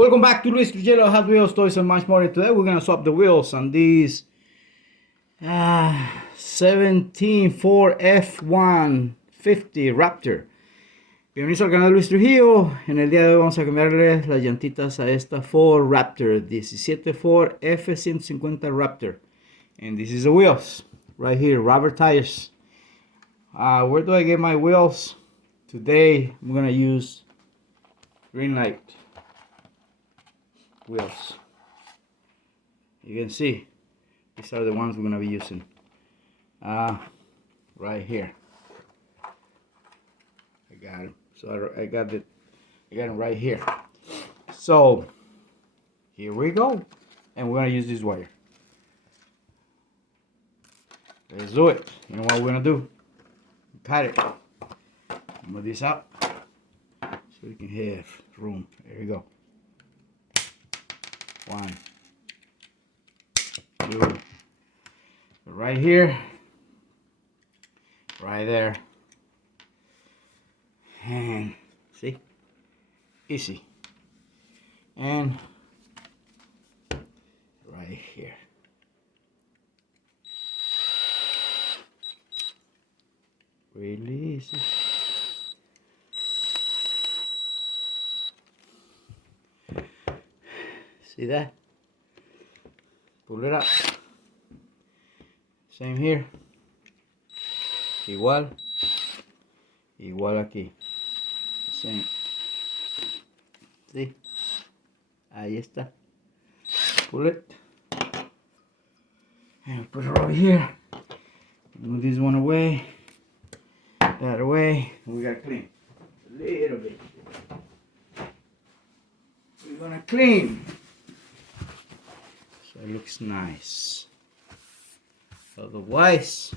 Welcome back to Luis Trujillo Hot Wheels, Toys and much more. Today we're gonna swap the wheels on these 17 Ford F-150 Raptor. Bienvenidos al canal de Luis Trujillo. En el día de hoy vamos a cambiarle las llantitas a esta Ford Raptor 17 Ford F-150 Raptor. And this is the wheels right here, rubber tires. Where do I get my wheels? Today I'm gonna use green light wheels. You can see these are the ones we're gonna be using right here. I got them. So I got them right here. So here we go, and we're gonna use this wire. Let's do it. You know what we're gonna do? Cut it. Move this up so we can have room. There you go. 1, 2, right here, right there, and see, easy, and right here. Really easy. See that? Pull it up. Same here. Igual aquí. Same. See? Ahí está. Pull it. And put it over here. Move this one away. That away. We gotta clean a little bit. We're gonna clean. So it looks nice. Otherwise,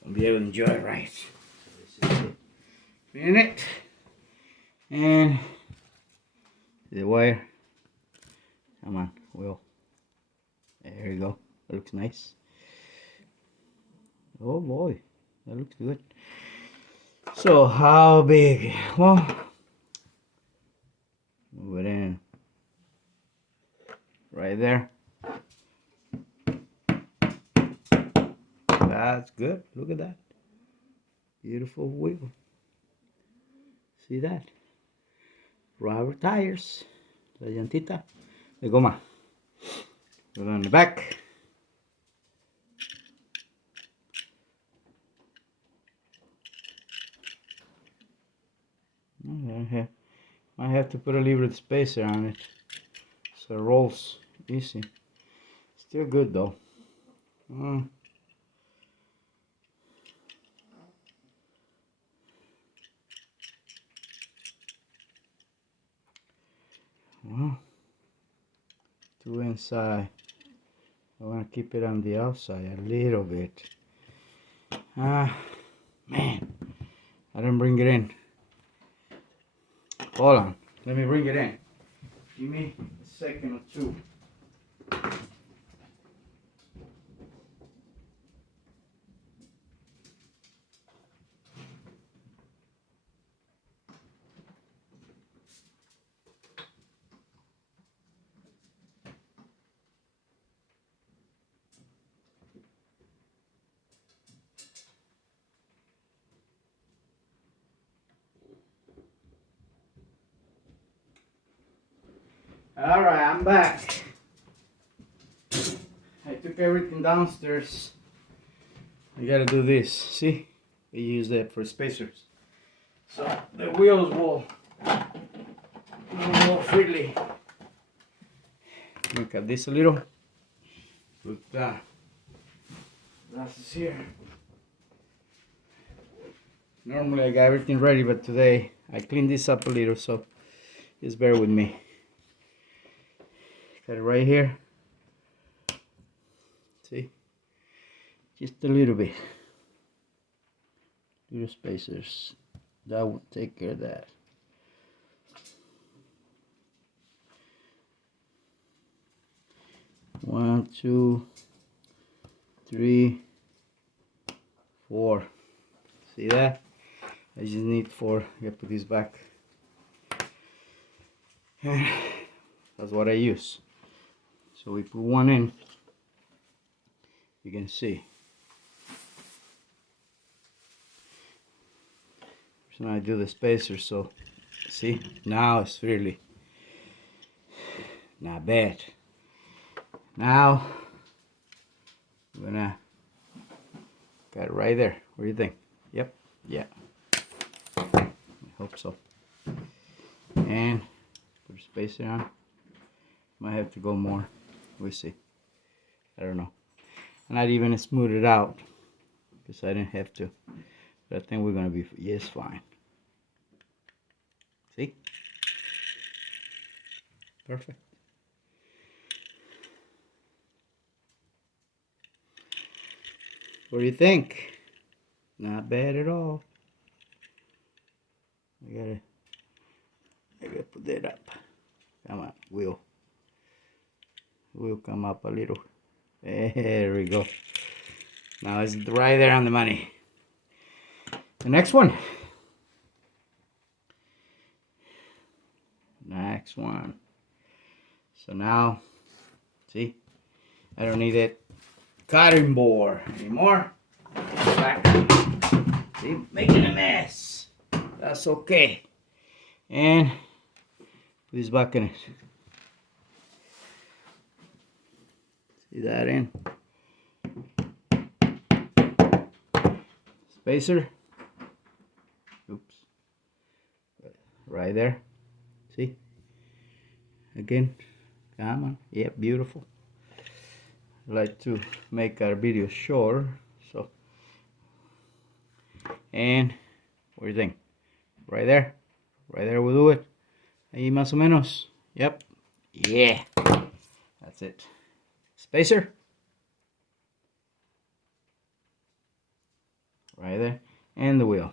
won't be able to enjoy it right. So this is it. Clean it. And the wire. Come on, wheel. There you go. That looks nice. Oh boy, that looks good. So how big? Well, move it in right there. That's good. Look at that. Beautiful wheel. See that? Rubber tires. La llantita de goma. Put it on the back. I have to put a little bit spacer on it so it rolls easy. Still good though. Well, 2 inside. I want to keep it on the outside a little bit. Man, I didn't bring it in. Hold on, let me bring it in. Give me a second or two. Alright, I'm back. I took everything downstairs. I gotta do this. See? We use that for spacers. So the wheels will move more freely. Look at this a little. Put glasses here. Normally I got everything ready, but today I cleaned this up a little, so just bear with me. Got it right here. See? Just a little bit. Little spacers. That would take care of that. One, 2, 3, 4. See that? I just need 4. I gotta put this back. And That's what I use. So we put one in. You can see. So now I do the spacer, so see, now it's really not bad. Now I'm gonna got it right there. What do you think? Yep, yeah. I hope so. And put a spacer on. Might have to go more. We'll see. I don't know. Not even smooth it out because I didn't have to. But I think we're gonna be yes fine. See? Perfect. What do you think? Not bad at all. I gotta put that up. Come on, wheel come up a little. There we go. Now it's right there on the money. The next one. Next one. So now, see, I don't need that cutting board anymore. Back. See, making a mess. That's okay. And put this back in it. See that in? Spacer. Oops. Right there. See? Again. Come on. Yeah, beautiful. I like to make our video short. So. And what do you think? Right there. Right there we'll do it. Ahí más o menos. Yep. Yeah. That's it. Spacer. Right there. And the wheel.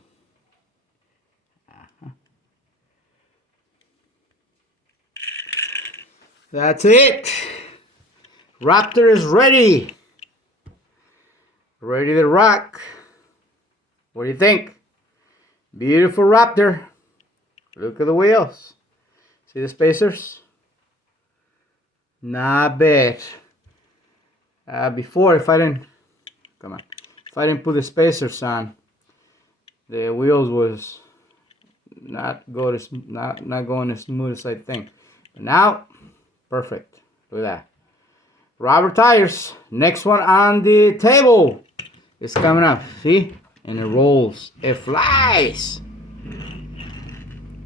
That's it. Raptor is ready. Ready to rock. What do you think? Beautiful Raptor. Look at the wheels. See the spacers? Not bad. Before, if I didn't put the spacers on, the wheels was not going as smooth as I think. But now, perfect. Look at that. Rubber tires. Next one on the table is coming up. See? And it rolls. It flies.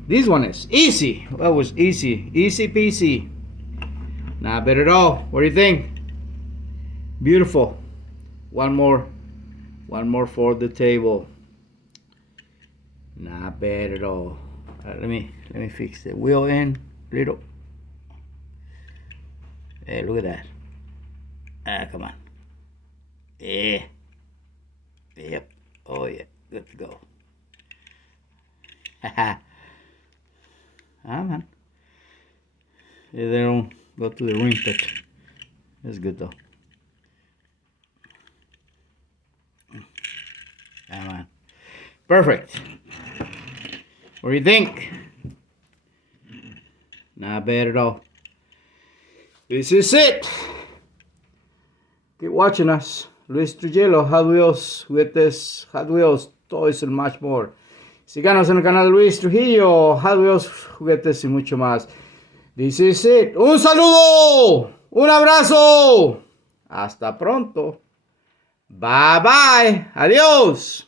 This one is easy. That was easy. Easy peasy. Not bad at all. What do you think? Beautiful. One more for the table. Not bad at all. Let me fix the wheel in little. Hey, look at that. Come on. Yeah. Yep. Oh yeah. Good to go. Haha. Man. Yeah, they don't go to the ring, but it's good though. Man. Perfect. What do you think? Not bad at all. This is it. Keep watching us. Luis Trujillo, Hot Wheels, juguetes, Hot Wheels, toys and much more. Síganos en el canal de Luis Trujillo, Hot Wheels, juguetes y mucho más. This is it. Un saludo. Un abrazo. Hasta pronto. Bye bye. Adiós.